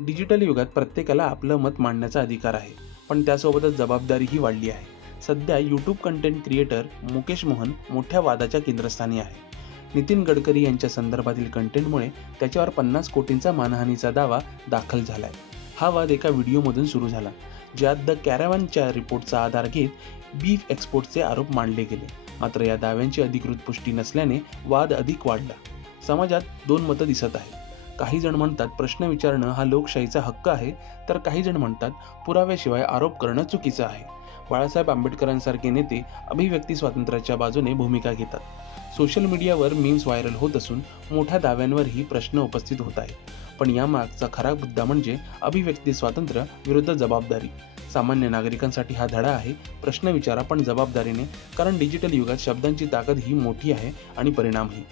Digital युगात प्रत्येकाला आपलं मत मांडण्याचा अधिकार आहे, पण त्यासोबतच जबाबदारीही वाढली आहे. सध्या YouTube content creator Mukesh Mohan मोठ्या वादाच्या केंद्रस्थानी आहे. नितीन गडकरी यांच्या संदर्भातील कंटेंटमुळे त्याच्यावर 50 कोटींचा मानहानीचा दावा दाखल झालाय. हा वाद एका व्हिडिओमधून सुरू झाला, ज्यात द कॅराव्हॅनच्या रिपोर्टचा आधार घेत बीफ एक्सपोर्टचे आरोप मांडले गेले. मात्र या दाव्यांची अधिकृत पुष्टी नसल्याने वाद अधिक वाढला. समाजात दोन मतं दिसत आहेत. काही जण म्हणतात प्रश्न विचारणं हा लोकशाहीचा हक्क आहे, तर काही जण म्हणतात पुराव्याशिवाय आरोप करणं चुकीचं आहे. बाळासाहेब आंबेडकरांसारखे नेते अभिव्यक्ती स्वातंत्र्याच्या बाजूने भूमिका घेतात. सोशल मीडियावर मीम्स व्हायरल होत असून मोठ्या दाव्यांवरही प्रश्न उपस्थित होत आहेत. पण यामागचा खरा मुद्दा म्हणजे अभिव्यक्ती स्वातंत्र्य विरुद्ध जबाबदारी. सामान्य नागरिकांसाठी हा धडा आहे, प्रश्न विचारा पण जबाबदारीने, कारण डिजिटल युगात शब्दांची ताकद ही मोठी आहे आणि परिणामही.